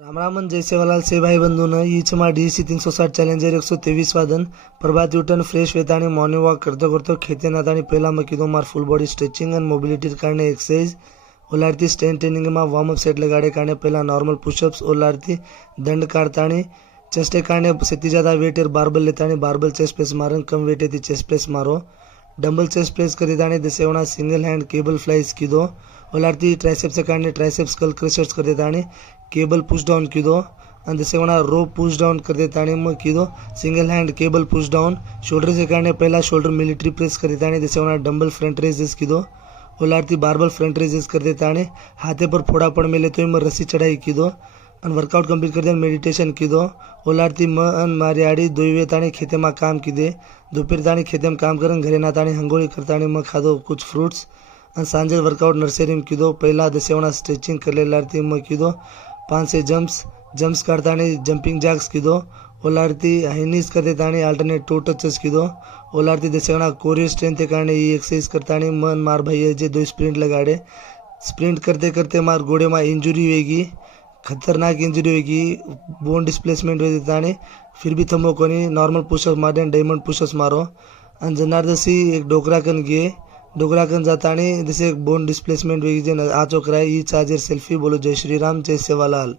राम रामन जय सेवालाल से भाई बंधून ईचमा DC 360 challenger 123 वादन प्रभात U turn fresh वेता आणि मॉर्निंग वॉक करतो खेते नाता आणि पहिला मग कीधो मार फुल बॉडी स्ट्रेचिंग आणि मोबिलिटी करणे एक्सरसाइज ओलारती स्ट्रेंथ ट्रेनिंग में वार्म अप सेट लगाड़े काने पहला नॉर्मल पुशअप्स ओलारती दंड काढतानी चेस्ट काने से ज़्यादा वेट एर बारबल लेतानी बारबल चेस्ट प्रेस मारन कम वेट है चेस्ट प्रेस मारो डंबल चेस्ट प्रेस कर देतानी जैसे होना सिंगल हैंड केबल फ्लाइज कीधो ओलारती ट्राइसेप्स काने ट्राइसेप्स कल क्रशर्स कर देतानी केबल पुश डाउन कीधो आणि जैसे होना रो पुश डाउन कर देतानी मग कीधो single hand cable push down shoulder से काने पहला शोल्डर मिलिट्री प्रेस कर देतानी जैसे होना डंबल फ्रंट रेजेस कीधो ओलारती बारबल फ्रंट रेजेस कर देतानी हाथे पर फोड़ा पड़ में लेते हुए रस्सी चढ़ाई कीधो आणि वर्कआउट कंप्लीट कर मेडिटेशन कीधो ओलारती मन मारी आड़ी दोईवे ताणी खेते में काम कीधे दोपहर ताणी खेते में काम करन घरे ना ताणी हंगोळी करतानी मग खाधो कुछ फ्रूट्स आणि सांजे वर्कआउट नर्सरी में कीधो पहला दसेवना स्ट्रेचिंग कर लेलारती मग कीधो 5 से जम्प्स करतानी जंपिंग जैक्स कीधो ओलारती हाइनीज कर देतानी अल्टरनेट 2 टचेस कीधो ओलारती दसेवना कोरियो स्ट्रेंथ काने ये एक्सरसाइज करतानी मन मार भाई जे 2 स्प्रिंट लगाड़े स्प्रिंट करते करते मार गोड़े में इंजुरी होगी खतरनाक इंजुरी होगी बोन डिस्प्लेसमेंट हो देतानी फिर भी थमो कोनी नॉर्मल पुशअप मारे डायमंड पुशअप्स मारो आणि जनार्दसी एक डोकराकन गे डोकराकन जातानी जैसे एक बोन डिस्प्लेसमेंट होगी जे आचो कराए ई चार्जर सेल्फी बोलो जय श्री राम जय सेवालाल।